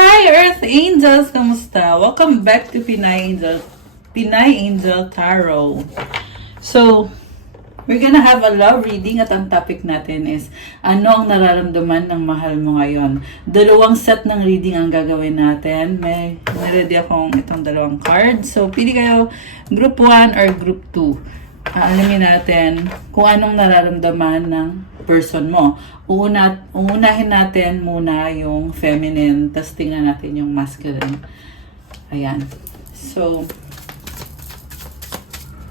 Hi Earth Angels! Kamusta? Welcome back to Pinay Angel Tarot. So, we're gonna have a love reading at ang topic natin is ano ang nararamdaman ng mahal mo ngayon. Dalawang set ng reading ang gagawin natin. May ready akong itong dalawang cards. So, pili kayo group 1 or group 2. Alamin natin kung anong nararamdaman ng person mo. Uunahin natin muna yung feminine, tapos tingnan natin yung masculine. Ayan. So,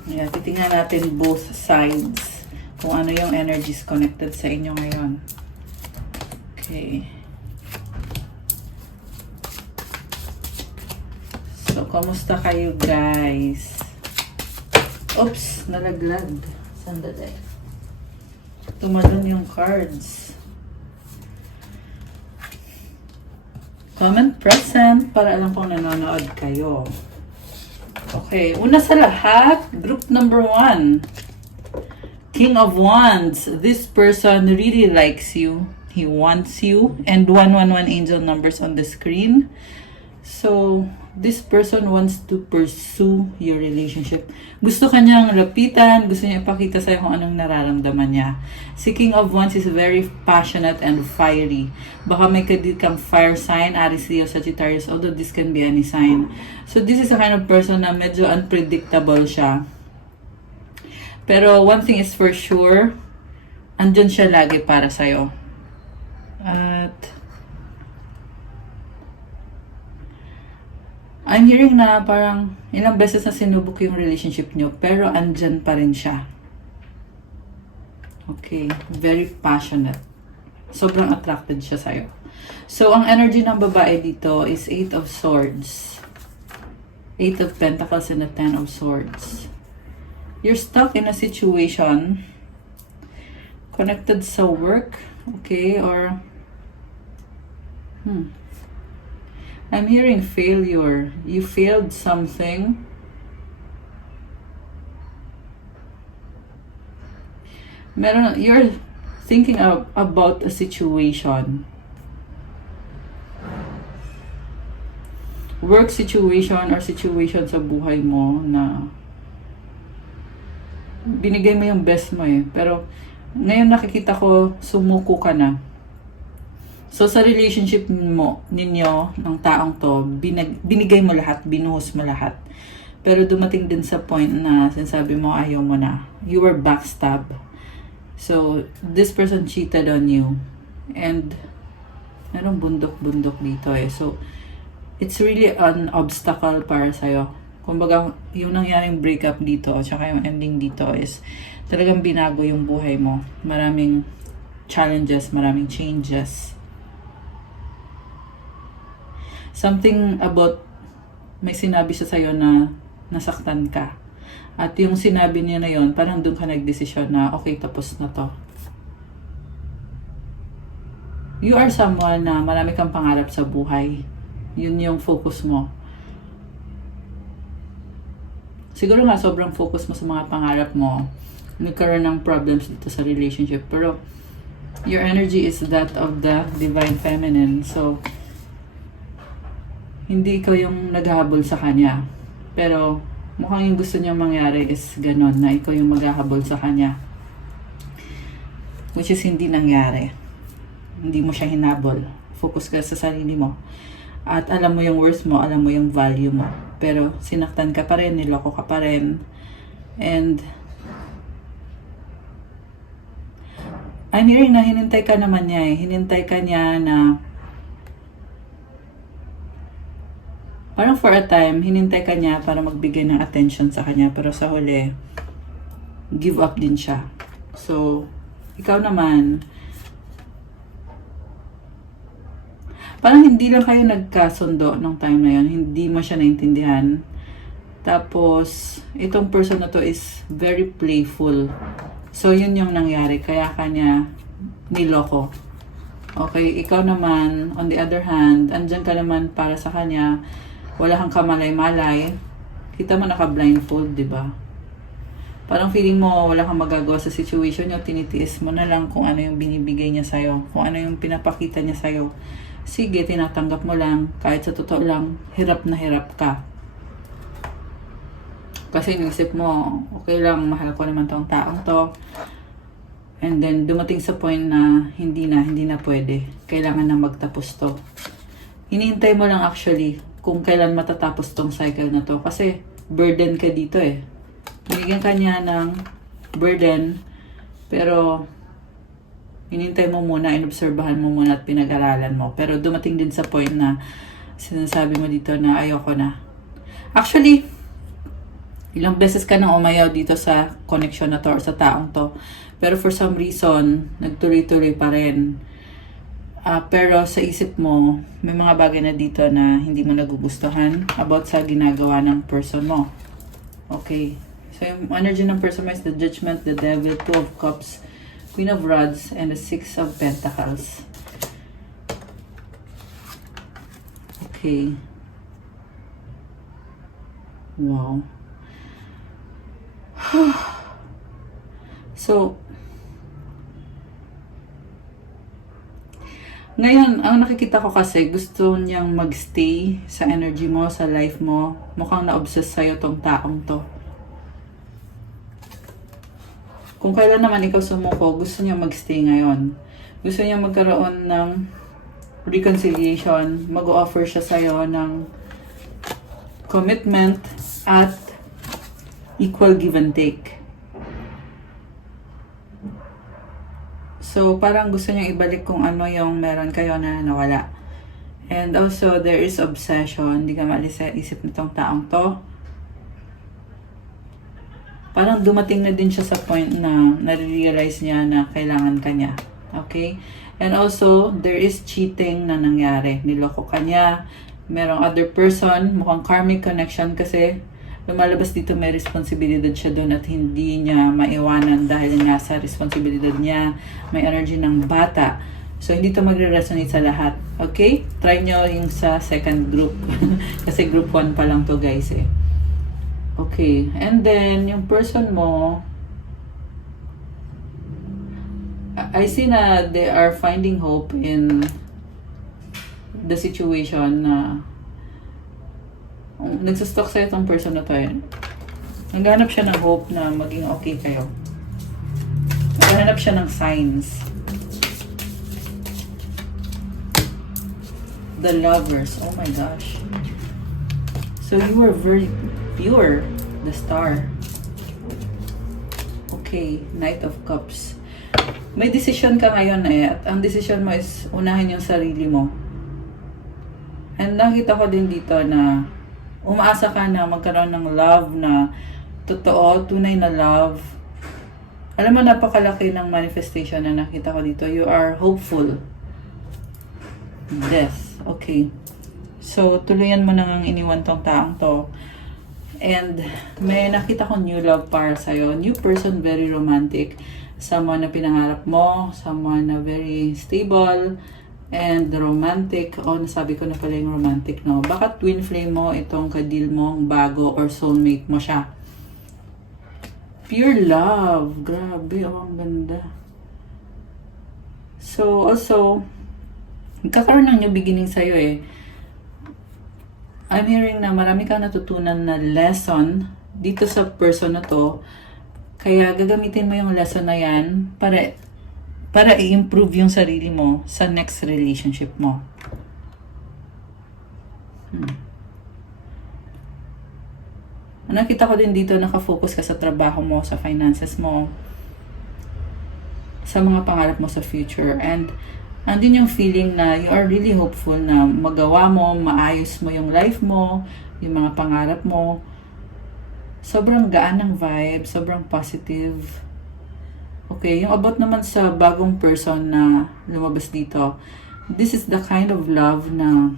ayan, titingnan natin both sides. Kung ano yung energies connected sa inyo ngayon. Okay. So, kamusta kayo guys? Oops, nalaglag. Sandali. Tumalon yung cards. Comment present para alam kong nanonood kayo. Okay, una sa lahat, group number 1. King of Wands. This person really likes you. He wants you. And 111 angel numbers on the screen. So, this person wants to pursue your relationship. Gusto kanyang lapitan, gusto niya ipakita sa'yo kung anong nararamdaman niya. Si King of Wands is very passionate and fiery. Baka may kadit kang fire sign, Aries, Leo, Sagittarius, although this can be any sign. So this is a kind of person na medyo unpredictable siya. Pero one thing is for sure, andyan siya lagi para sa'yo. At I'm hearing na parang ilang beses na sinubok yung relationship nyo, pero andyan pa rin siya. Okay, very passionate. Sobrang attracted siya sa'yo. So, ang energy ng babae dito is 8 of Swords. 8 of Pentacles and the 10 of Swords. You're stuck in a situation connected sa work, okay, or I'm hearing failure. You failed something. You're thinking about a situation. Work situation or situation sa buhay mo na binigay mo yung best mo eh. Pero ngayon nakikita ko sumuko ka na. So, sa relationship ninyo, ng taong to, binigay mo lahat, binuhos mo lahat. Pero dumating din sa point na sinasabi mo, ayaw mo na. You were backstab. So, this person cheated on you. And, merong bundok-bundok dito eh. So, it's really an obstacle para sa'yo. Kumbaga, yung nangyaring breakup dito, tsaka yung ending dito is talagang binago yung buhay mo. Maraming challenges, maraming changes. Something about, may sinabi siya sa'yo na nasaktan ka. At yung sinabi niya na yon, parang doon ka nagdesisyon na, okay, tapos na to. You are someone na marami kang pangarap sa buhay. Yun yung focus mo. Siguro nga, sobrang focus mo sa mga pangarap mo. Nagkaroon ng problems dito sa relationship. Pero, your energy is that of the Divine Feminine. So, hindi ikaw yung naghahabol sa kanya. Pero, mukhang yung gusto niyang mangyari is ganon, na ikaw yung maghahabol sa kanya. Which is hindi nangyari. Hindi mo siya hinabol. Focus ka sa sarili mo. At alam mo yung worth mo, alam mo yung value mo. Pero, sinaktan ka pa rin, niloko ka pa rin. And, I'm hearing na hinintay ka naman niya eh. Hinintay ka niya na parang for a time, hinintay ka niya para magbigay ng attention sa kanya. Pero sa huli, give up din siya. So, ikaw naman, parang hindi lang kayo nagkasundo nung time na yun. Hindi mo siya naintindihan. Tapos, itong person na to is very playful. So, yun yung nangyari. Kaya kanya niloko. Okay, ikaw naman, on the other hand, andyan ka naman para sa kanya. Wala kang kamalay-malay. Kita mo naka-blindfold, di ba? Parang feeling mo wala kang magagawa sa situation niya, tinitiis mo na lang kung ano yung binibigay niya sa'yo, kung ano yung pinapakita niya sa'yo. sige, tinatanggap mo lang. Kahit sa totoo lang, hirap na hirap ka. Kasi inisip mo, okay lang, mahal ko naman tong taong to. And then, dumating sa point na hindi na pwede. Kailangan na magtapos to. Hinihintay mo lang actually kung kailan matatapos tong cycle na to. Kasi, burden ka dito eh. Binigyan ka niya ng burden, pero hinihintay mo muna, inobserbahan mo muna at pinag-aralan mo. Pero dumating din sa point na sinasabi mo dito na ayoko na. Actually, ilang beses ka nang umayaw dito sa connection na to or sa taong to. Pero for some reason, nagtuloy-tuloy pa rin. Pero sa isip mo, may mga bagay na dito na hindi mo nagugustuhan about sa ginagawa ng person mo. Okay. So yung energy ng person mo is the Judgment, the Devil, Two of Cups, Queen of Rods, and the Six of Pentacles. Okay. Wow. So, ngayon, ang nakikita ko kasi, gusto niyang magstay sa energy mo, sa life mo. Mukhang na-obsess sa'yo tong taong to. Kung kailan naman ikaw sumuko, gusto niya magstay ngayon. Gusto niya magkaroon ng reconciliation. Mag-offer siya sa'yo ng commitment at equal give and take. So, parang gusto niya ibalik kung ano yung meron kayo na nawala. And also, there is obsession. Hindi ka maalis sa isip nitong taong to. Parang dumating na din siya sa point na nare-realize niya na kailangan ka niya. Okay? And also, there is cheating na nangyari. Niloko ka niya. Merong other person. Mukhang karmic connection kasi lumalabas dito may responsibilidad siya doon at hindi niya maiwanan dahil nga sa responsibilidad niya. May energy ng bata. So, hindi to magre-resonate sa lahat. Okay? Try nyo yung sa second group. Kasi group 1 pa lang to guys eh. Okay. And then, yung person mo, I see na they are finding hope in the situation na nagsustok sa'yo itong person na to yun. Naghanap siya ng hope na maging okay kayo. Naghanap siya ng signs. The Lovers. Oh my gosh. So you were very pure. The Star. Okay. Knight of Cups. May decision ka ngayon eh. At ang decision mo is unahin yung sarili mo. And nakita ko din dito na umaasa ka na magkaroon ng love na totoo, tunay na love. Alam mo, napakalaki ng manifestation na nakita ko dito. You are hopeful. Death. Okay. So, tuluyan mo nang iniwan tong taong to. And may nakita ko new love para sa'yo. New person, very romantic. Someone na pinangarap mo. Someone na very stable. And romantic, nasabi ko na pala yung romantic, no? Baka twin flame mo, itong kadil mo, bago, or soulmate mo siya. Pure love. Grabe, ang ganda. So, also, kakaroon ng new beginning sa'yo eh. I'm hearing na marami kang natutunan na lesson dito sa person na to. Kaya gagamitin mo yung lesson na yan para i-improve yung sarili mo sa next relationship mo. Nakita ko din dito, nakafocus ka sa trabaho mo, sa finances mo, sa mga pangarap mo sa future. And andin yung feeling na you are really hopeful na magawa mo, maayos mo yung life mo, yung mga pangarap mo. Sobrang gaan ng vibe, sobrang positive. Okay, yung about naman sa bagong person na lumabas dito, this is the kind of love na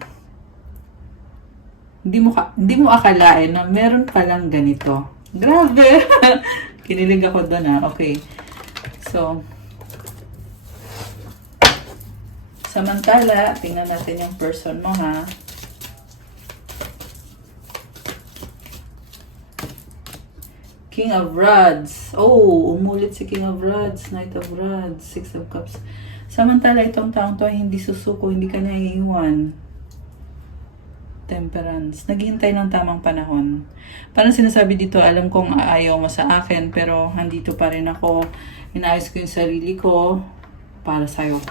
hindi mo akalain na meron palang ganito. Grabe! Kinilig ako doon ah. Okay. So, samantala, tingnan natin yung person mo ha. King of Rods. Oh, umulit si King of Rods. Knight of Rods. Six of Cups. Samantala, itong taong to ay hindi susuko, hindi ka niya iiwan. Temperance. Naghihintay ng tamang panahon. Parang sinasabi dito, alam kong ayaw mo sa akin, pero handito pa rin ako. Inaayos ko yung sarili ko para sa'yo.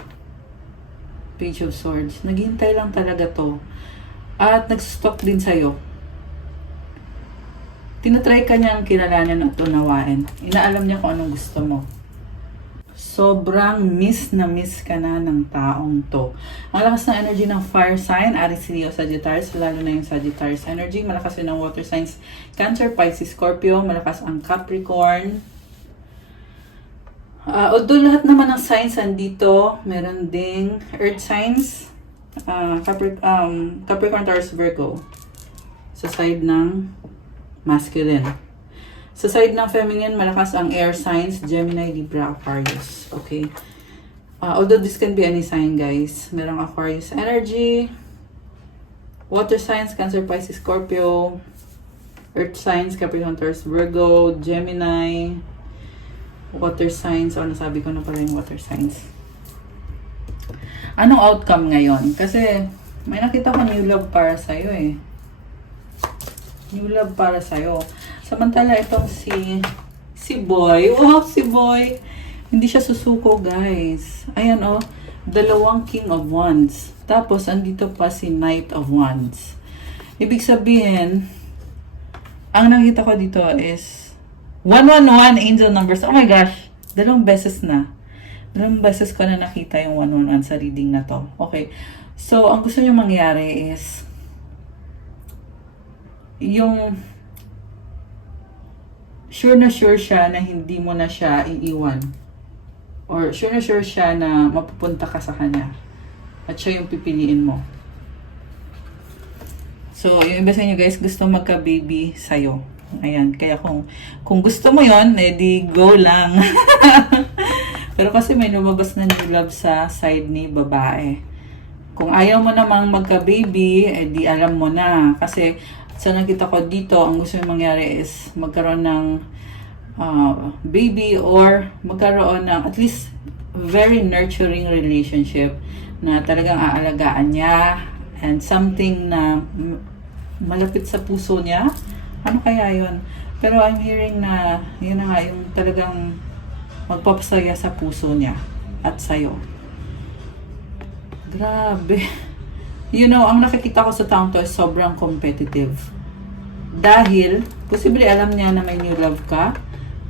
Page of Swords. Naghihintay lang talaga to. At nagsustok din sa'yo. Tinatry ka niyang kilalanin at unawain. Inaalam niya kung anong gusto mo. Sobrang miss na miss ka na ng taong to. Ang lakas ng energy ng fire sign, Aries, Leo, Sagittarius, lalo na yung Sagittarius energy. Malakas yun ng water signs, Cancer, Pisces, Scorpio. Malakas ang Capricorn. Although lahat naman ng signs andito, meron ding earth signs, Capricorn, Taurus, Virgo. Sa side ng masculine. Sa side ng feminine, malakas ang air signs, Gemini, Libra, Aquarius. Okay. Although this can be any sign, guys. Merong Aquarius energy. Water signs, Cancer, Pisces, Scorpio. Earth signs, Capricorn, Taurus, Virgo, Gemini. Water signs. Nasabi ko na pala yung water signs. Anong outcome ngayon? Kasi may nakita ko new love para sa'yo eh. New love para sa'yo. Samantala, itong si Boy. Si Boy. Hindi siya susuko, guys. Ayan, dalawang King of Wands. Tapos, andito pa si Knight of Wands. Ibig sabihin, ang nakita ko dito is 111 angel numbers. Oh my gosh. Dalawang beses na. Dalawang beses ko na nakita yung 111 sa reading na to. Okay. So, ang gusto nyo mangyari is yung sure na sure siya na hindi mo na siya iiwan. Or sure na sure siya na mapupunta ka sa kanya. At siya yung pipiliin mo. So, yung iba sa inyo guys, gusto magka-baby sa'yo. Ayan. Kaya kung gusto mo yon, edi go lang. Pero kasi may lumabas na new love sa side ni babae. Kung ayaw mo namang magka-baby, edi alam mo na. Kasi sa nakita ko dito, ang gusto yung mangyari is magkaroon ng baby or magkaroon ng at least very nurturing relationship na talagang aalagaan niya and something na malapit sa puso niya. Ano kaya yun? Pero I'm hearing na yun na nga yung talagang magpapasaya sa puso niya at sa'yo. Grabe. You know, ang nakikita ko sa taong to is sobrang competitive. Dahil, posible alam niya na may new love ka,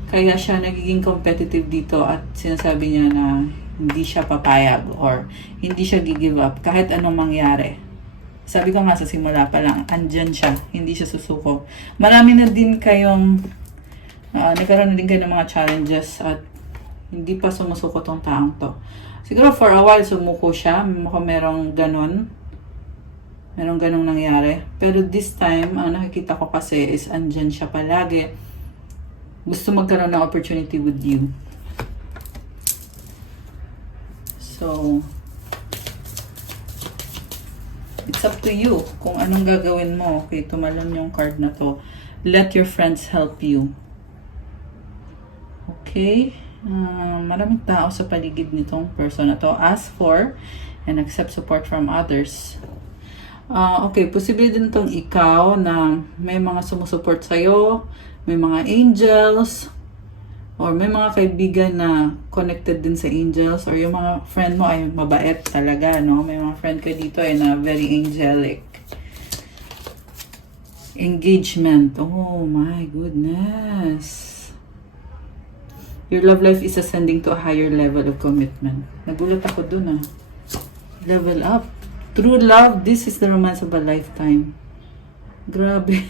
kaya siya nagiging competitive dito at sinasabi niya na hindi siya papayag or hindi siya gigive up kahit anong mangyari. Sabi ko nga sa simula pa lang, andyan siya, hindi siya susuko. Marami na din kayong, nagkaroon na din kayo ng mga challenges at hindi pa sumusuko tong taong to. Siguro for a while sumuko siya, mukhang merong ganun nangyari. Pero this time, ang nakikita ko kasi is andyan siya palagi. Gusto magkaroon ng opportunity with you. So, it's up to you kung anong gagawin mo. Okay, tumalon yung card na to. Let your friends help you. Okay? Maraming tao sa paligid nitong person na to. Ask for and accept support from others. Okay, posible din tong ikaw na may mga sumusuport sa'yo, may mga angels, or may mga kaibigan na connected din sa angels, or yung mga friend mo ay mabait talaga, no? May mga friend ka dito ay na very angelic. Engagement. Oh my goodness. Your love life is ascending to a higher level of commitment. Nagulat ako dun Level up. True love, this is the romance of a lifetime. Grabe.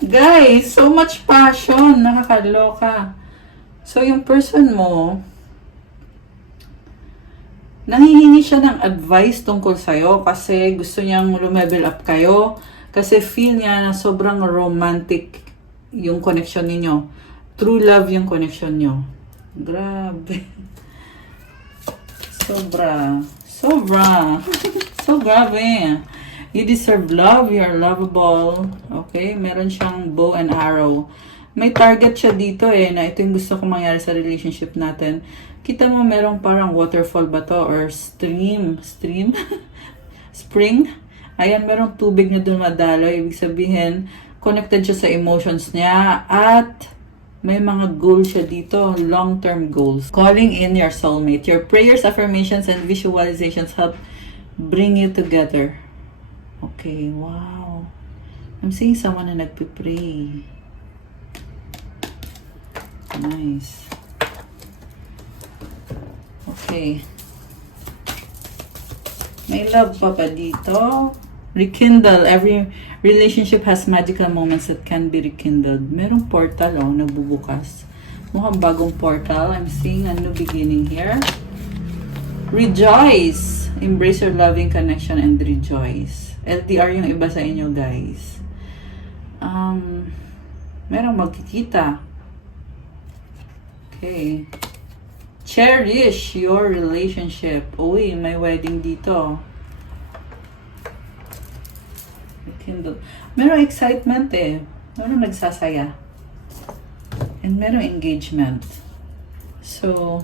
Guys, so much passion. Nakakaloka. So, yung person mo, nanghihingi siya ng advice tungkol sa'yo kasi gusto niyang lumevel up kayo. Kasi feel niya na sobrang romantic yung connection ninyo. True love yung connection nyo. Grabe. Sobra. So grabe. You deserve love. You are lovable. Okay? Meron siyang bow and arrow. May target siya dito na ito yung gusto kong mangyari sa relationship natin. Kita mo merong parang waterfall ba to or stream, spring. Ayan, merong tubig na doon madaloy. Ibig sabihin, connected siya sa emotions niya at may mga goals siya dito, long-term goals. Calling in your soulmate. Your prayers, affirmations, and visualizations help bring you together. Okay, wow. I'm seeing someone na nagpipray. Nice. Okay. May love pa dito. Rekindle. Every relationship has magical moments that can be rekindled. Merong portal, oh, nagbubukas. Mukhang bagong portal. I'm seeing a new beginning here. Rejoice. Embrace your loving connection and rejoice. LDR yung iba sa inyo, guys. Merong magkikita. Okay. Cherish your relationship. Uy, may wedding dito. Kindle. Merong excitement eh. Merong nagsasaya. And merong engagement. So,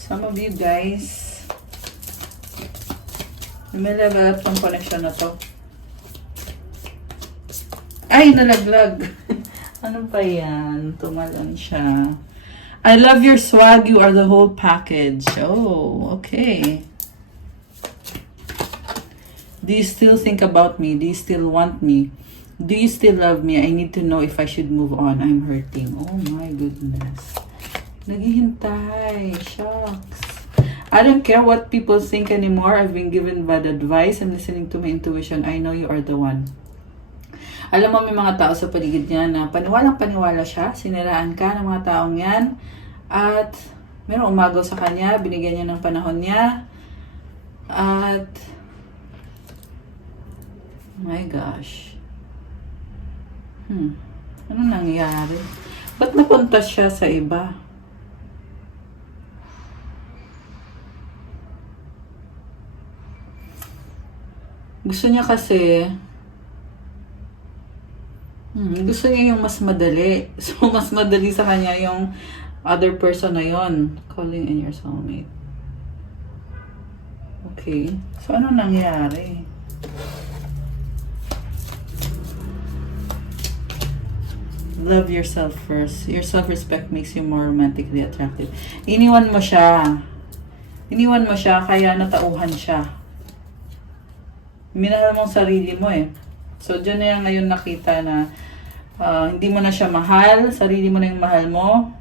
some of you guys, may level up ang connection na to. Ay, nalaglag. Ano ba yan? Tumalan siya. I love your swag. You are the whole package. Oh, okay. Do you still think about me? Do you still want me? Do you still love me? I need to know if I should move on. I'm hurting. Oh my goodness. Naghihintay. Shucks. I don't care what people think anymore. I've been given bad advice. I'm listening to my intuition. I know you are the one. Alam mo, may mga tao sa paligid niya na paniwalang-paniwala siya. Siniraan ka ng mga taong yan. At mayroong umagaw sa kanya. Binigyan niya ng panahon niya. At my gosh. Ano nangyari? Ba't napunta siya sa iba? Gusto niya kasi gusto niya yung mas madali. So, mas madali sa kanya yung other person na yon. Calling in your soulmate. Okay. So, ano nangyari? Love yourself first. Your self-respect makes you more romantically attractive. Iniwan mo siya. Iniwan mo siya, kaya natauhan siya. Minahal mong sarili mo eh. So, dyan na yan ngayon nakita na hindi mo na siya mahal, sarili mo na yung mahal mo.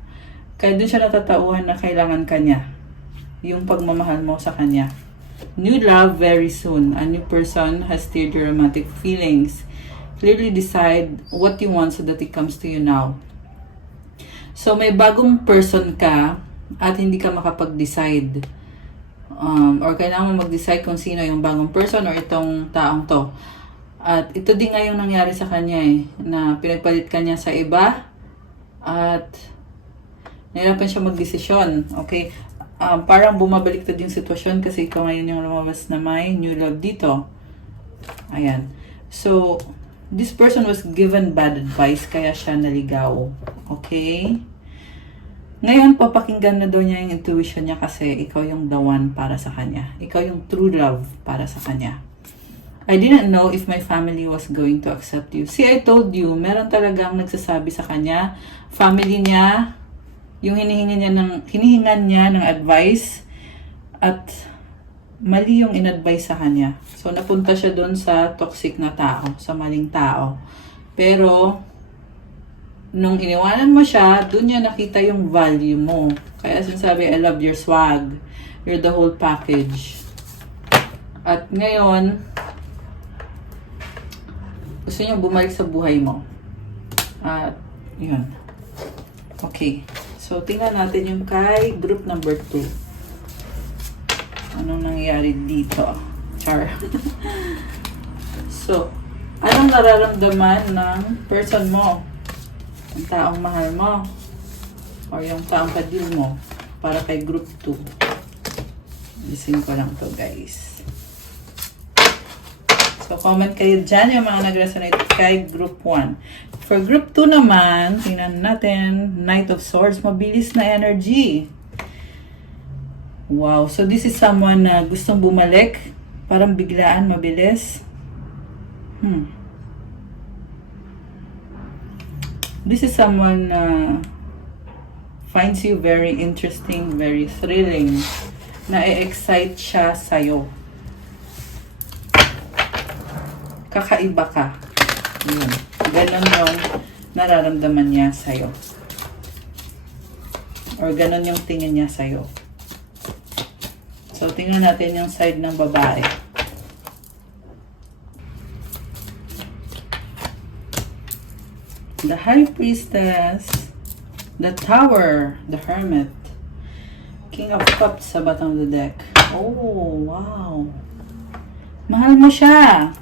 Kaya dun siya natatauhan na kailangan kanya. Yung pagmamahal mo sa kanya. New love very soon. A new person has stirred your romantic feelings. Clearly decide what you want so that it comes to you now. So, may bagong person ka at hindi ka makapag-decide. Or kailangan mo mag-decide kung sino yung bagong person or itong taong to. At ito din nga yung nangyari sa kanya eh, na pinagpalit ka niya sa iba at nahirapan siya magdesisyon. Okay? Parang bumabaliktad yung sitwasyon kasi ikaw ngayon yung lumabas na may new love dito. Ayan. So, this person was given bad advice kaya siya naligaw. Okay? Ngayon, papakinggan na daw niya yung intuition niya kasi ikaw yung the one para sa kanya. Ikaw yung true love para sa kanya. I didn't know if my family was going to accept you. See, I told you, meron talagang nagsasabi sa kanya, family niya, yung hinihingan niya ng advice, at mali yung in-advise sa kanya. So, napunta siya doon sa toxic na tao, sa maling tao. Pero, nung iniwanan mo siya, doon niya nakita yung value mo. Kaya sinasabi, I love your swag. You're the whole package. At ngayon, gusto niya bumalik sa buhay mo. At, yun. Okay. So, tingnan natin yung kay group number 2. Anong nangyari dito? Char. So, anong nararamdaman ng person mo? Ang taong mahal mo? Or yung taong kadil mo? Para kay group 2. Lisin ko lang to, guys. So, comment kayo dyan yung mga nag-resonate kay Group 1. For Group 2 naman, tingnan natin, Knight of Swords, mabilis na energy. Wow, so this is someone na gustong bumalik, parang biglaan, mabilis. This is someone na finds you very interesting, very thrilling, na-excite siya sa'yo. Kakaiba ka. Yun. Ganon yung nararamdaman niya sa'yo. Or ganon yung tingin niya sa'yo. So, tingnan natin yung side ng babae. The High Priestess, the Tower, the Hermit, King of Cups sa bottom of the deck. Oh, wow. Mahal mo siya.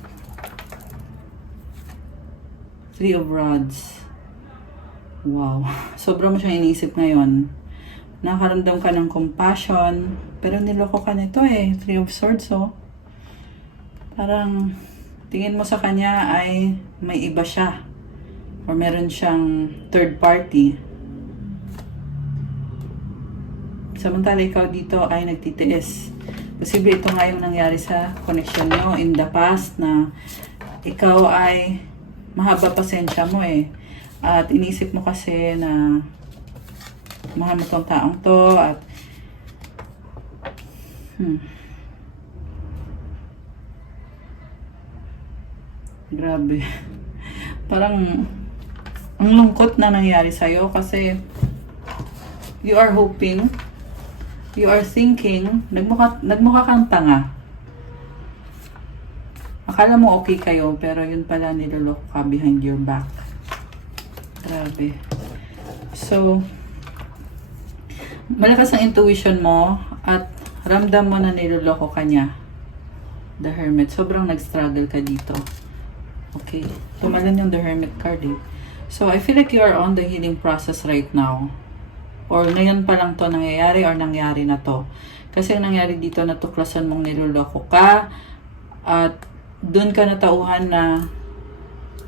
Three of Rods. Wow. Sobra mo siyang iniisip ngayon. Nakaramdam ka ng compassion. Pero niloko ka nito eh. Three of Swords, oh. Parang tingin mo sa kanya ay may iba siya. Or meron siyang third party. Samantala ikaw dito ay nagtitiis. Posible ito nga yung nangyari sa connection nyo in the past na ikaw ay mahaba pasensya mo eh. At inisip mo kasi na mahal mo tong taong to at grabe. Parang ang lungkot na nangyari sa'yo kasi you are hoping, you are thinking, nagmukha kang tanga. Akala mo okay kayo, pero yun pala niloloko ka behind your back. Grabe. So, malakas ang intuition mo at ramdam mo na niloloko ka niya. The Hermit. Sobrang nag-struggle ka dito. Okay. Tumalan yung The Hermit card eh. So, I feel like you are on the healing process right now. Or ngayon pa lang to nangyayari or nangyari na to. Kasi ang nangyari dito, natuklasan mong niloloko ka at doon ka natauhan na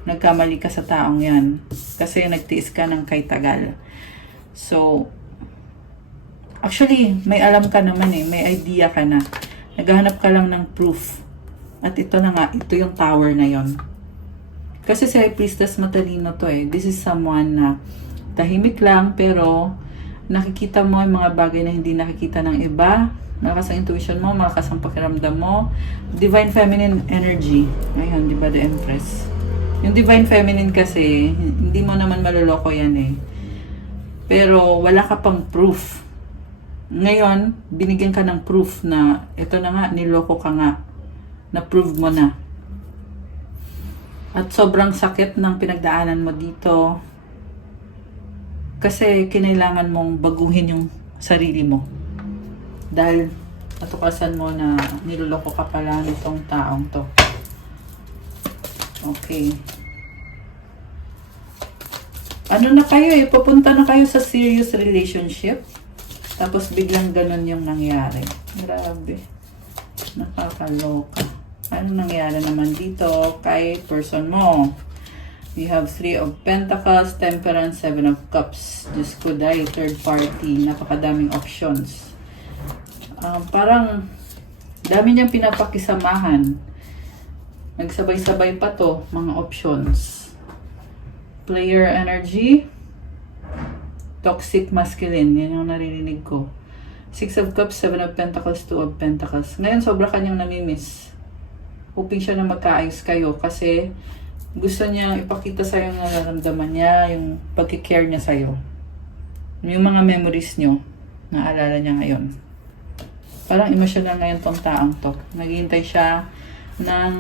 nagkamali ka sa taong yan. Kasi nagtiis ka ng kay tagal. So, actually, may alam ka naman eh. May idea ka na. Naghahanap ka lang ng proof. At ito na nga, ito yung tower na yon. Kasi si High Priestess matalino to eh. This is someone na tahimik lang pero nakikita mo yung mga bagay na hindi nakikita ng iba. Malakas ang intuition mo, malakas ang pakiramdam mo. Divine Feminine energy. Ayun, di ba, the Empress? Yung Divine Feminine kasi, hindi mo naman maloloko yan eh. Pero wala ka pang proof. Ngayon, binigyan ka ng proof na ito na nga, niloko ka nga. Na-prove mo na. At sobrang sakit ng pinagdaanan mo dito. Kasi kinailangan mong baguhin yung sarili mo. Dahil natuklasan mo na niloloko ka pala nitong taong to. Okay. Ano na kayo eh? Papunta na kayo sa serious relationship. Tapos biglang ganun yung nangyari. Grabe. Nakakaloka. Ano nangyari naman dito kay person mo? You have 3 of Pentacles, Temperance, 7 of Cups. Diyos ko dahil third party. Napakadaming options. Parang dami niyang pinapakisamahan. Nagsabay-sabay pa to, mga options. Player energy. Toxic masculine. Yan yung naririnig ko. 6 of Cups, 7 of Pentacles, 2 of Pentacles. Ngayon, sobra kanyang namimiss. Hoping siya na magkaayos kayo kasi gusto niya ipakita sa'yo yung nararamdaman niya, yung pagkikare niya sa'yo. Yung mga memories niyo, naalala niya ngayon. Parang emotional ngayon tong taong to. Naghihintay siya ng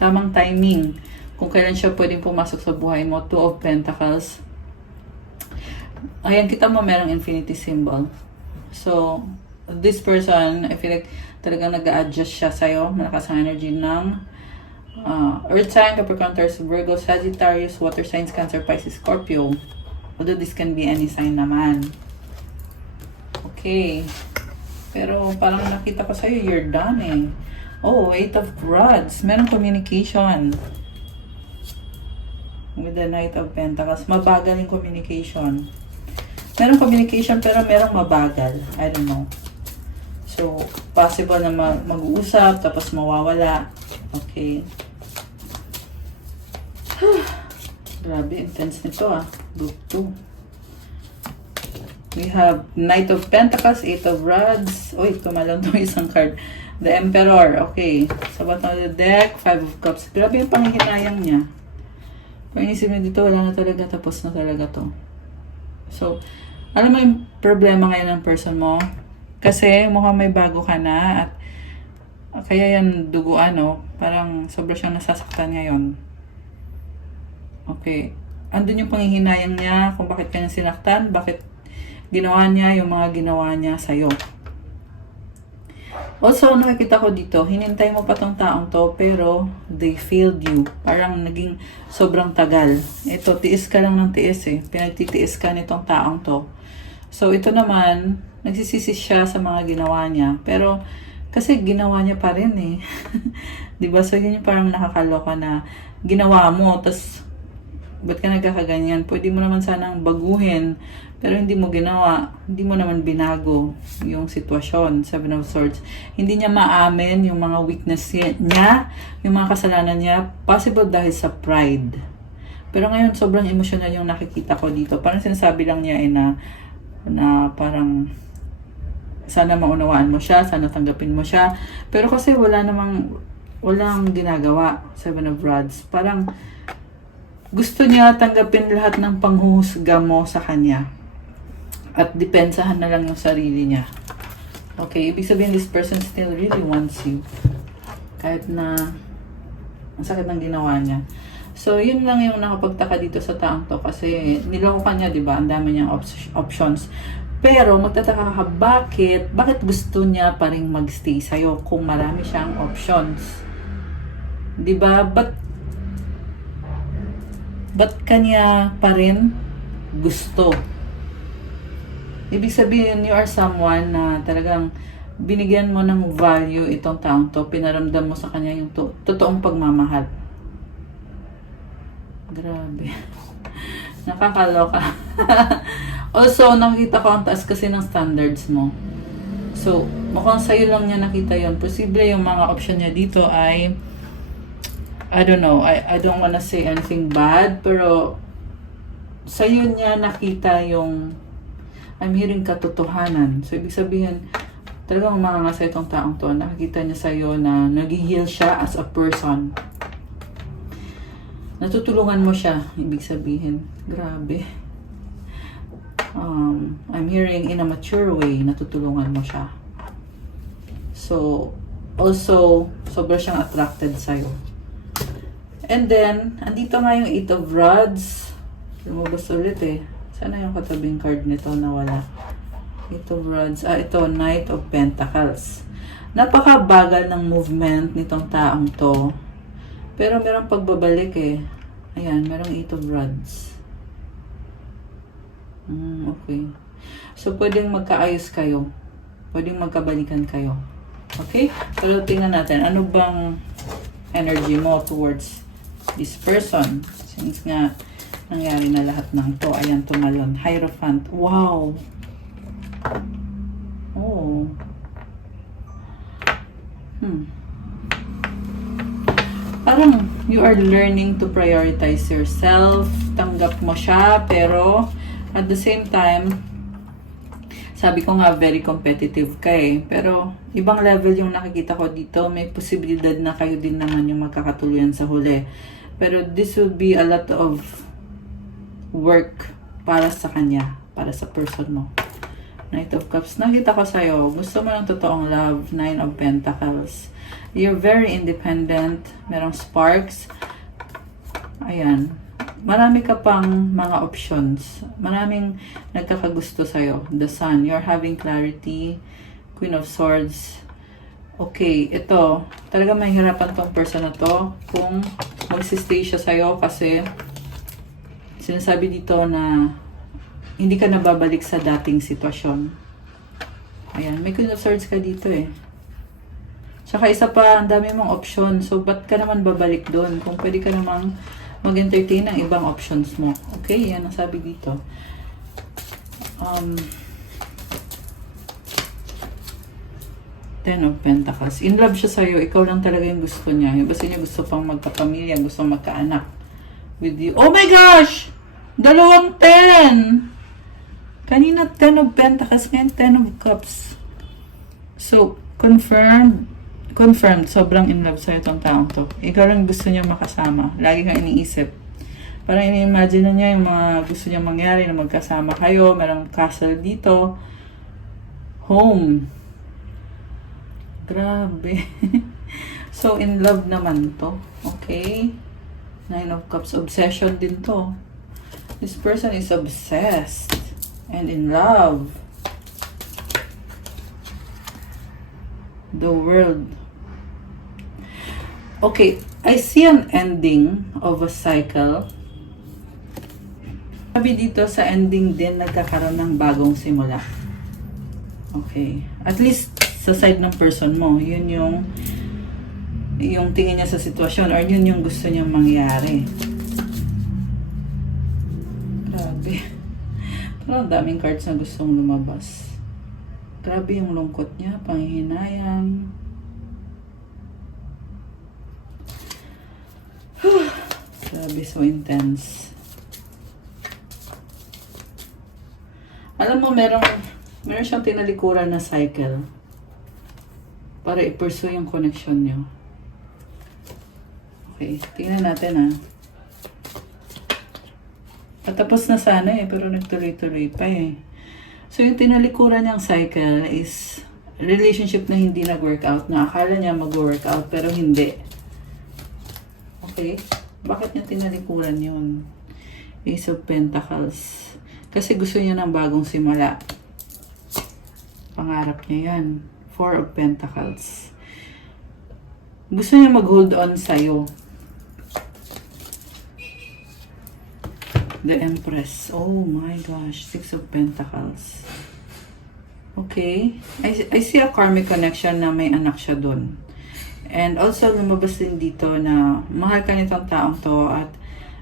tamang timing. Kung kailan siya pwedeng pumasok sa buhay mo. 2 of Pentacles. Ayan, kita mo merong infinity symbol. So, this person, I feel like talagang nag-a-adjust siya sa'yo. Malakas ang energy ng Earth sign, Capricorn, Taurus, Virgo, Sagittarius, Water signs, Cancer, Pisces, Scorpio. Although this can be any sign naman. Okay. Pero parang nakita ko sa'yo, you're done eh. Oh, Eight of Rods. Merong communication. With the Knight of Pentacles. Mabagal yung communication. Merong communication pero merong mabagal. I don't know. So, possible na mag-uusap tapos mawawala. Okay. Grabe, intense nito ah. Group 2. We have Knight of Pentacles, Eight of Rods. Uy, tumalong itong isang card. The Emperor. Okay. Sa bottom of the deck, Five of Cups. Grabe yung panghihinayang niya. Kung inisip mo dito, wala na talaga. Tapos na talaga to. So, alam mo yung problema ngayon ng person mo? Kasi mukhang may bago ka na. At kaya yan duguan, no? Parang sobra siyang nasasaktan ngayon. Okay. Andun yung panghihinayang niya kung bakit kanya sinaktan, bakit ginawa niya yung mga ginawa niya sa'yo. Also, nakikita ko dito, hinintay mo pa tong taong to, pero they failed you. Parang naging sobrang tagal. Ito, tiis ka lang ng tiis eh. Pinagtitiis ka nitong taong to. So, ito naman, nagsisisi siya sa mga ginawa niya. Pero, kasi ginawa niya pa rin eh. Diba? So, yun yung parang nakakaloka na ginawa mo, tas ba't ka nagkakaganyan? Pwede mo naman sanang baguhin, pero hindi mo ginawa. Hindi mo naman binago yung sitwasyon. Seven of Swords. Hindi niya maamin yung mga weakness niya, yung mga kasalanan niya. Possible dahil sa pride. Pero ngayon, sobrang emotional yung nakikita ko dito. Parang sinasabi lang niya eh na parang sana maunawaan mo siya, sana tanggapin mo siya. Pero kasi walang ginagawa. Seven of Rods. Parang gusto niya tanggapin lahat ng panghuhusga mo sa kanya. At depensahan na lang yung sarili niya. Okay, ibig sabihin this person still really wants you. Kahit na ang sakit ng ginawa niya. So, yun lang yung nakapagtaka dito sa taong to. Kasi niloko ka niya, di ba? Ang dami niyang options. Pero magtataka ka, bakit gusto niya pa rin magstay sa'yo kung marami siyang options? Di ba? Ba't kanya pa rin gusto? Ibig sabihin, you are someone na talagang binigyan mo ng value itong taong to. Pinaramdam mo sa kanya yung totoong pagmamahal. Grabe. Nakakaloka. Also, nakita ko ang taas kasi ng standards mo. So, mukhang sa'yo lang niya nakita yon. Posible yung mga option niya dito ay I don't know, I don't wanna say anything bad, pero sa'yo niya nakita yung I'm hearing katotohanan. So, ibig sabihin, talagang umanganga sa itong taong to. Nakikita niya sa'yo na nag-heal siya as a person. Natutulungan mo siya, ibig sabihin. Grabe. I'm hearing in a mature way, natutulungan mo siya. So, also, sobra siyang attracted sa'yo. And then, andito nga yung Eight of Rods. Lumabas ulit eh. Sana yung katabing card nito na wala. Eight of Rods. Ito, Knight of Pentacles. Napakabagal ng movement nitong taong to. Pero merong pagbabalik eh. Ayan, merong Eight of Rods. Okay. So, pwedeng magkaayos kayo. Pwedeng magkabalikan kayo. Okay? Pero tingnan natin, ano bang energy mo towards this person? Since nga, nangyari na lahat ng to. Ayan, tumalon. Hierophant. Wow! Oh. Parang you are learning to prioritize yourself. Tanggap mo siya, pero at the same time, sabi ko nga, very competitive ka eh. Pero, ibang level yung nakikita ko dito. May posibilidad na kayo din naman yung magkakatuluyan sa huli. Pero, this will be a lot of work para sa kanya. Para sa person mo. Knight of Cups. Nakita ko sa'yo. Gusto mo ng totoong love. Nine of Pentacles. You're very independent. Merong sparks. Ayan. Marami ka pang mga options. Maraming nagkakagusto sa'yo. The Sun. You're having clarity. Queen of Swords. Okay, ito. Talaga mahihirapan tong person na to kung magsistay siya sa'yo kasi sinasabi dito na hindi ka nababalik sa dating sitwasyon. Ayan, may Queen of Swords ka dito eh. Tsaka isa pa, ang dami mong option. So, ba't ka naman babalik doon? Kung pwede ka namang mag-entertain ng ibang options mo. Okay, yan ang sabi dito. Ten of Pentacles. In love siya sa'yo. Ikaw lang talaga yung gusto niya. Basta niya gusto pang magkapamilya, gusto magkaanak with you. Oh my gosh! Dalawang 10! Kanina 10 of Pentacles, ngayon 10 of Cups. So, confirmed, sobrang in love sa'yo itong taong to. Ikaw lang gusto niya makasama. Lagi kang iniisip. Parang ini-imagine na niya yung mga gusto niya mangyari na magkasama kayo. Merong castle dito. Home. Grabe. So, in love naman to. Okay? 9 of Cups. Obsession din to. This person is obsessed and in love. The World. Okay, I see an ending of a cycle. Sabi dito sa ending din, nagkakaroon ng bagong simula. Okay. At least sa side ng person mo, yun yung tingin niya sa sitwasyon or yun yung gusto niyang mangyari. Grabe. Parang daming cards na gustong lumabas. Grabe yung lungkot niya, panghihinayang. Grabe, so intense. Alam mo, meron siyang tinalikuran na cycle para i-pursue yung connection niyo. Okay, tingnan natin ha. Patapos na sana pero nagtuloy-tuloy pa eh. So, yung tinalikuran niyang cycle is relationship na hindi nag-workout, na akala niya mag-workout pero hindi. Okay? Bakit niya tinalikuran yun? Ace of Pentacles. Kasi gusto niya ng bagong simula. Pangarap niya yan. Four of Pentacles. Gusto niya mag-hold on sa'yo. The Empress. Oh my gosh. Six of Pentacles. Okay. I see a karmic connection na may anak siya dun. And also, lumabas din dito na mahal ka nitong taong to at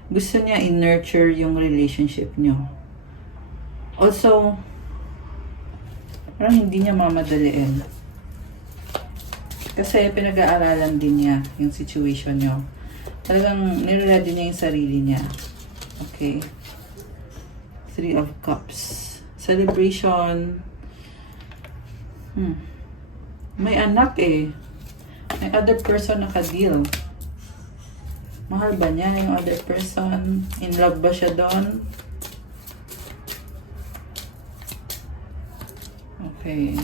gusto niya i-nurture yung relationship niyo. Also, parang hindi niya mamadaliin. Kasi pinag-aaralan din niya yung situation niyo. Talagang nire-ready niya yung sarili niya. Okay. Three of Cups. Celebration. May anak eh. May other person naka-deal. Mahal ba niya yung other person? In love ba siya doon? Okay.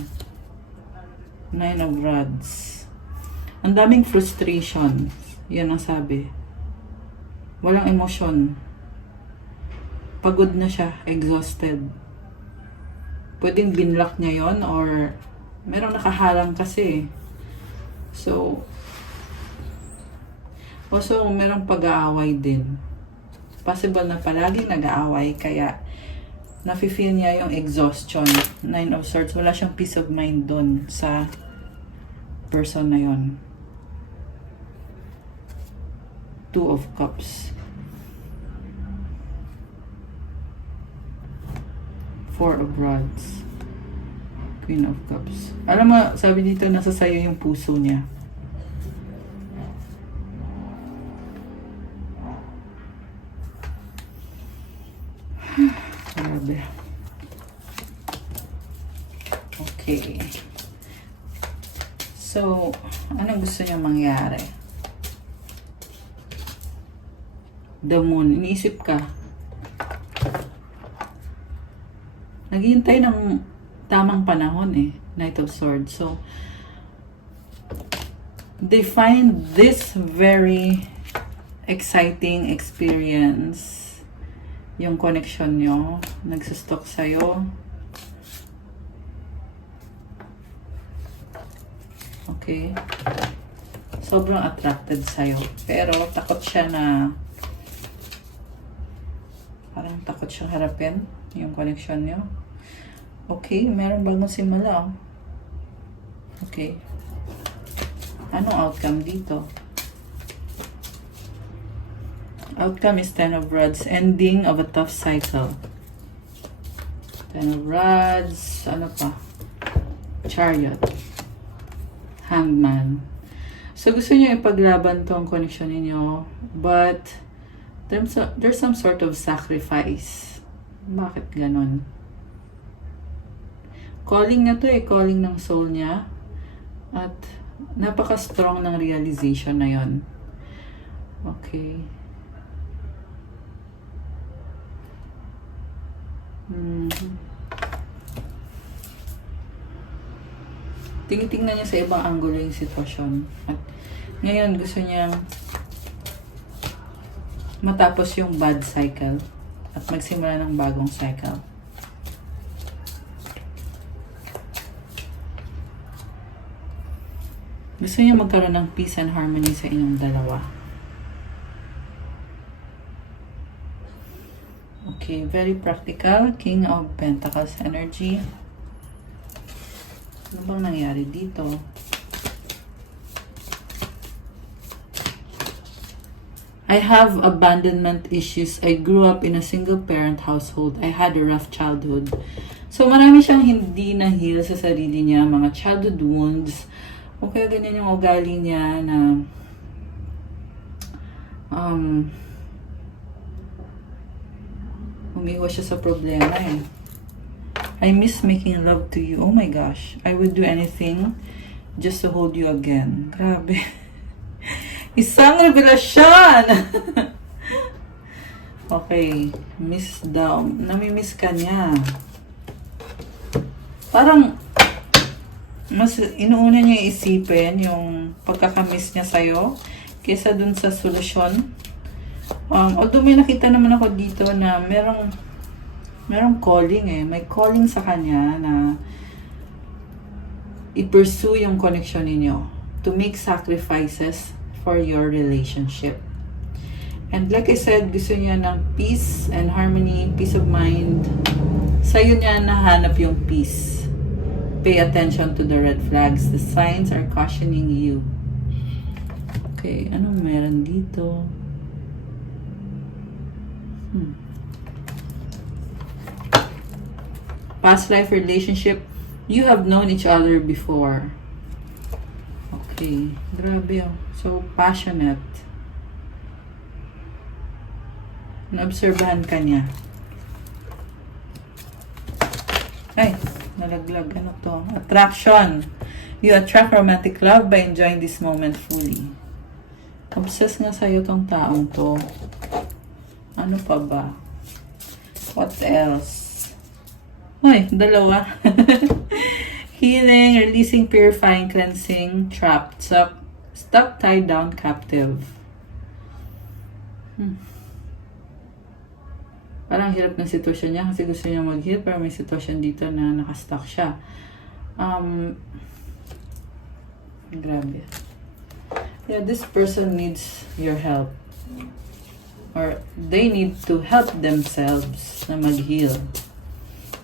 Nine of Rods. Ang daming frustration. Yan ang sabi. Walang emosyon. Pagod na siya. Exhausted. Pwedeng binlock niya yon or merong nakaharang kasi. So, also, merong pag-aaway din. Possible na palaging nag-aaway, kaya nafe-feel niya yung exhaustion. Nine of Swords. Wala siyang peace of mind dun sa person na yon. Two of Cups. Four of Rods. Queen of Cups. Alam mo, sabi dito, nasa sayo yung puso niya. Grabe. Okay. So, anong gusto niya mangyari? The Moon. Iniisip ka. Naghihintay ng tamang panahon eh. Knight of Swords. So, they find this very exciting experience. Yung connection nyo. Nagsustok sa'yo. Okay. Sobrang attracted sa'yo. Pero, takot siya na parang takot siyang harapin yung connection nyo. Okay, meron bagong simula. Okay. Anong outcome dito? Outcome is Ten of Rods. Ending of a tough cycle. Ten of Rods. Ano pa? Chariot. Hangman. So, gusto niyo ipaglaban tong connection ninyo. But, there's some sort of sacrifice. Bakit ganon? Calling na to calling ng soul niya. At, napaka-strong ng realization na yon. Okay. Tinitingnan niya sa ibang angulo yung sitwasyon. At ngayon gusto niyang matapos yung bad cycle at magsimula ng bagong cycle. Gusto niya magkaroon ng peace and harmony sa inyong dalawa. Okay, very practical. King of Pentacles energy. Ano bang nangyari dito? I have abandonment issues. I grew up in a single-parent household. I had a rough childhood. So, marami siyang hindi na-heal sa sarili niya. Mga childhood wounds. O kaya ganyan yung ugali niya na umiwas siya sa problema eh. I miss making love to you. Oh my gosh. I would do anything just to hold you again. Grabe. Isang revelasyon! Okay. Miss daw. Namimiss ka niya. Parang mas inuuna niya isipin yung pagkakamiss niya sa'yo kaysa dun sa solusyon. Although may nakita naman ako dito na merong calling eh. May calling sa kanya na i-pursue yung connection ninyo. To make sacrifices for your relationship. And like I said, gusto niya ng peace and harmony, peace of mind. Sa'yo niya nahanap yung peace. Pay attention to the red flags. The signs are cautioning you. Okay, anong meron dito? Past life relationship. You have known each other before. Okay, grabe oh. So passionate. Naobserbahan ka niya. Ay, nalaglag. Ano to? Attraction. You attract romantic love by enjoying this moment fully. Obsessed nga sa'yo tong taong to. Ano pa ba? What else? Ay, dalawa. Healing, releasing, purifying, cleansing, trapped, stuck, tied down, captive. Parang hirap ng sitwasyon niya kasi gusto niya mag-heal pero may sitwasyon dito na nakastuck siya. Grabe. Yeah, this person needs your help. Or they need to help themselves na mag-heal.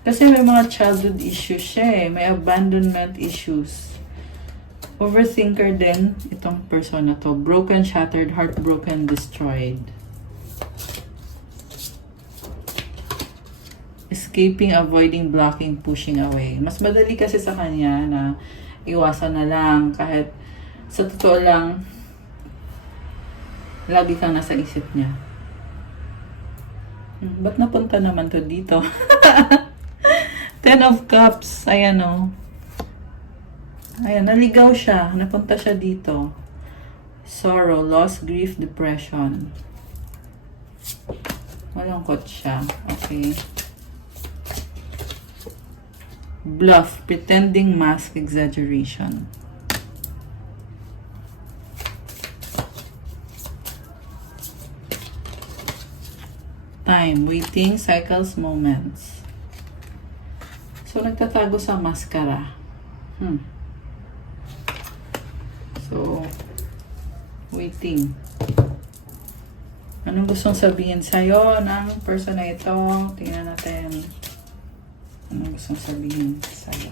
Kasi may mga childhood issues siya eh. May abandonment issues. Overthinker din itong person na to. Broken, shattered, heartbroken, destroyed. Escaping, avoiding, blocking, pushing away. Mas madali kasi sa kanya na iwasan na lang kahit sa totoo lang lagi kang nasa isip niya. Ba't napunta naman to dito? Ten of Cups. Ayan o. Ayan, naligaw siya. Napunta siya dito. Sorrow, loss, grief, depression. Malungkot siya. Okay. Bluff, pretending, mask, exaggeration. Time, waiting, cycles, moments. So, nagtatago sa maskara. So, waiting. Anong gustong sabihin sa'yo ng person na ito? Tingnan natin. Anong gustong sabihin sa'yo?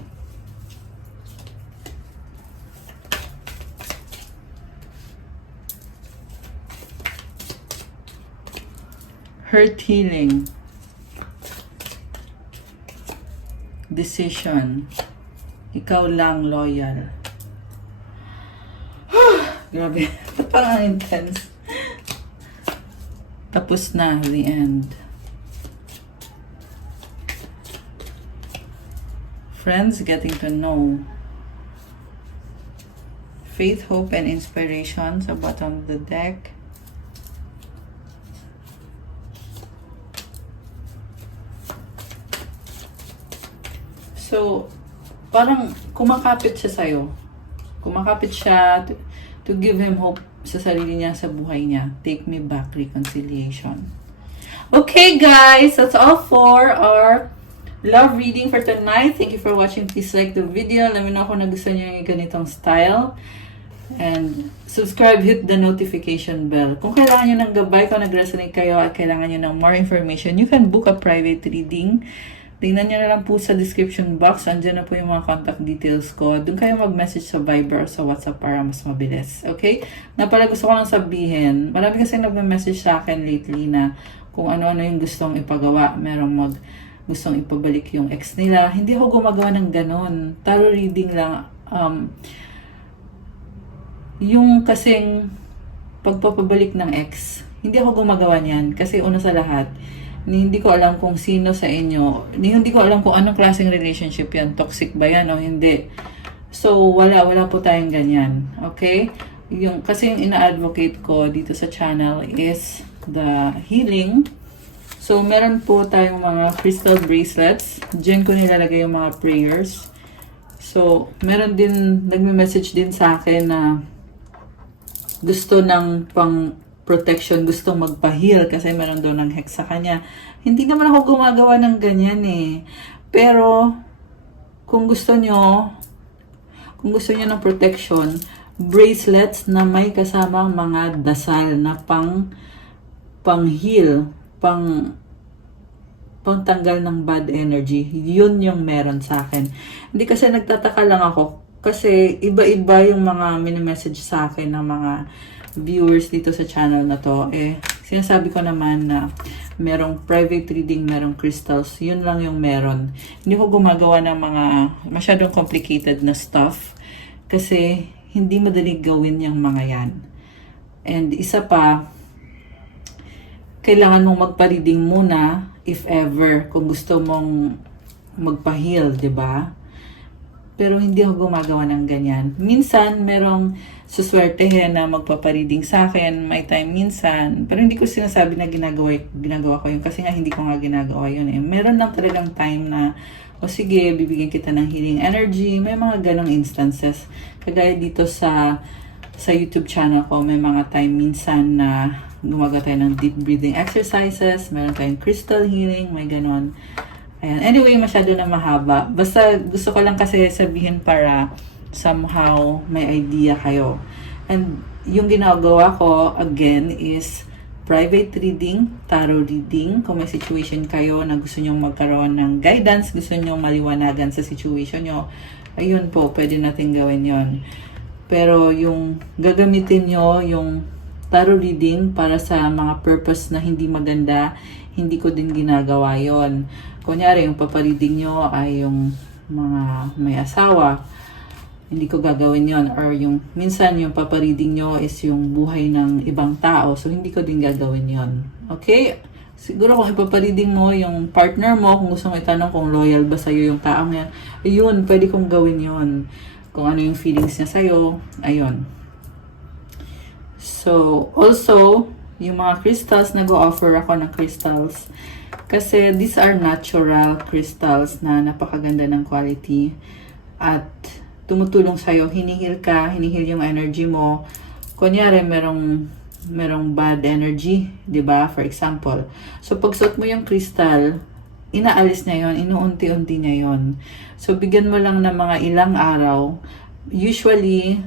Hurt healing. Decision. Ikaw lang loyal. Grabe. Parang intense. Tapos na. The end. Friends getting to know. Faith, hope, and inspiration sa bottom of the deck. So, parang kumakapit siya sa'yo. Kumakapit siya to give him hope sa sarili niya, sa buhay niya. Take me back, reconciliation. Okay, guys, that's all for our love reading for tonight. Thank you for watching. Please like the video. Let me know kung nagustuhan niyo yung ganitong style. And subscribe, hit the notification bell. Kung kailangan nyo ng gabay, kung nag-resonate kayo at kailangan nyo ng more information, you can book a private reading. Tingnan nyo na lang po sa description box. Andyan na po yung mga contact details ko. Doon kayo mag-message sa Viber o sa WhatsApp para mas mabilis. Okay? Na pala gusto ko lang sabihin, marami kasi nag-message sa akin lately na kung ano-ano yung gustong ipagawa. Merong gustong ipabalik yung ex nila. Hindi ako gumagawa ng ganon. Tarot reading lang. Yung kasing pagpapabalik ng ex, hindi ako gumagawa niyan. Kasi una sa lahat, hindi ko alam kung sino sa inyo, hindi ko alam kung anong klaseng relationship yan, toxic ba yan o hindi. So, wala po tayong ganyan. Okay? Kasi yung ina-advocate ko dito sa channel is the healing. So, meron po tayong mga crystal bracelets. Diyan ko nilalagay yung mga prayers. So, meron din, nagme-message din sa akin na gusto ng pang protection, gusto magpa-heal kasi meron daw ng hex sa kanya. Hindi naman ako gumagawa ng ganyan eh. Pero, kung gusto nyo ng protection, bracelets na may kasamang mga dasal na pang-heal, pang-tanggal ng bad energy. Yun yung meron sa akin. Hindi kasi nagtataka lang ako kasi iba-iba yung mga mini-message sa akin ng mga viewers dito sa channel na to. Sinasabi ko naman na merong private reading, merong crystals. Yun lang yung meron. Hindi ko gumagawa ng mga masyadong complicated na stuff kasi hindi madaling gawin yung mga yan. And isa pa, kailangan mong magpa-reading muna if ever, kung gusto mong magpa-heal, di ba? Pero hindi ako gumagawa ng ganyan. Minsan, merong suswertehin na magpapareading sa akin. May time minsan. Pero hindi ko sinasabi na ginagawa ko yun. Kasi nga hindi ko nga ginagawa yun eh. Meron lang talagang time na, o sige, bibigyan kita ng healing energy. May mga ganong instances. Kagaya dito sa YouTube channel ko, may mga time minsan na gumagawa tayo ng deep breathing exercises. Meron tayong crystal healing. May ganon. Ayan. Anyway, masyado na mahaba. Basta gusto ko lang kasi sabihin para somehow may idea kayo. And yung ginagawa ko, again, is private reading, tarot reading. Kung may situation kayo na gusto nyong magkaroon ng guidance, gusto nyong maliwanagan sa situation nyo, ayun po, pwede natin gawin yon. Pero yung gagamitin nyo, yung tarot reading para sa mga purpose na hindi maganda, hindi ko din ginagawa yon. Kunyari, yung papareading nyo ay yung mga may asawa, hindi ko gagawin yon. Or yung, minsan yung papareading nyo is yung buhay ng ibang tao, so hindi ko din gagawin yon. Okay? Siguro kung ipapareading mo yung partner mo, kung gusto mo itanong kung loyal ba sa'yo yung taong yan, ayun, pwede kong gawin yon. Kung ano yung feelings niya sa'yo, ayun. So, also, yung mga crystals, nag-o-offer ako ng crystals. Kasi these are natural crystals na napakaganda ng quality. At tumutulong sa'yo, hinihil ka, hinihil yung energy mo. Kunyari, merong bad energy, di ba? For example. So, pag suot mo yung crystal, inaalis niya yon, inuunti-unti niya yon. So, bigyan mo lang ng mga ilang araw. Usually,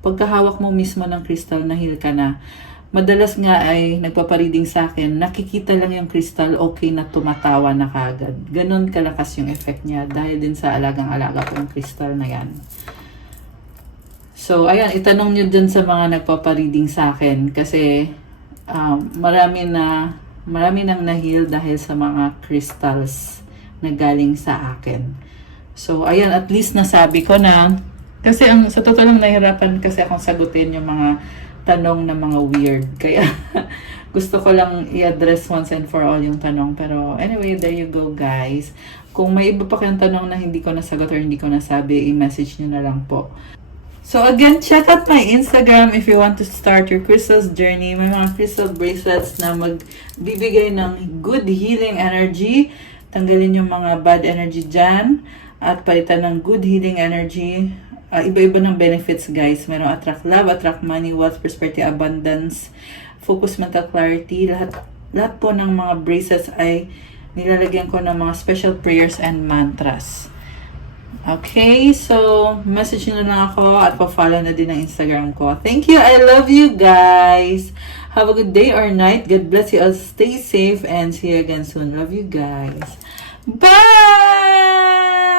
pagkahawak mo mismo ng crystal, nahil ka na. Madalas nga ay nagpapareading sa akin, nakikita lang yung crystal, okay na tumatawa na kagad. Ganon kalakas yung effect niya dahil din sa alagang-alaga ko yung crystal na yan. So, ayan, itanong nyo dun sa mga nagpapareading sa akin kasi marami na marami nang na-heal dahil sa mga crystals na galing sa akin. So, ayan, at least nasabi ko na, kasi sa totoo lang nahirapan kasi akong sagutin yung mga tanong na mga weird. Kaya, gusto ko lang i-address once and for all yung tanong. Pero, anyway, there you go, guys. Kung may iba pa kayong tanong na hindi ko nasagot or hindi ko nasabi, i-message nyo na lang po. So again, check out my Instagram if you want to start your crystals journey. May mga crystal bracelets na magbibigay ng good healing energy. Tanggalin yung mga bad energy dyan at palitan ng good healing energy. Iba-iba ng benefits, guys. Merong attract love, attract money, wealth, prosperity, abundance, focus, mental clarity. Lahat po ng mga bracelets ay nilalagyan ko ng mga special prayers and mantras. Okay, so message nyo na ako at pa-follow na din ang Instagram ko. Thank you. I love you guys. Have a good day or night. God bless you all. Stay safe and see you again soon. Love you guys. Bye!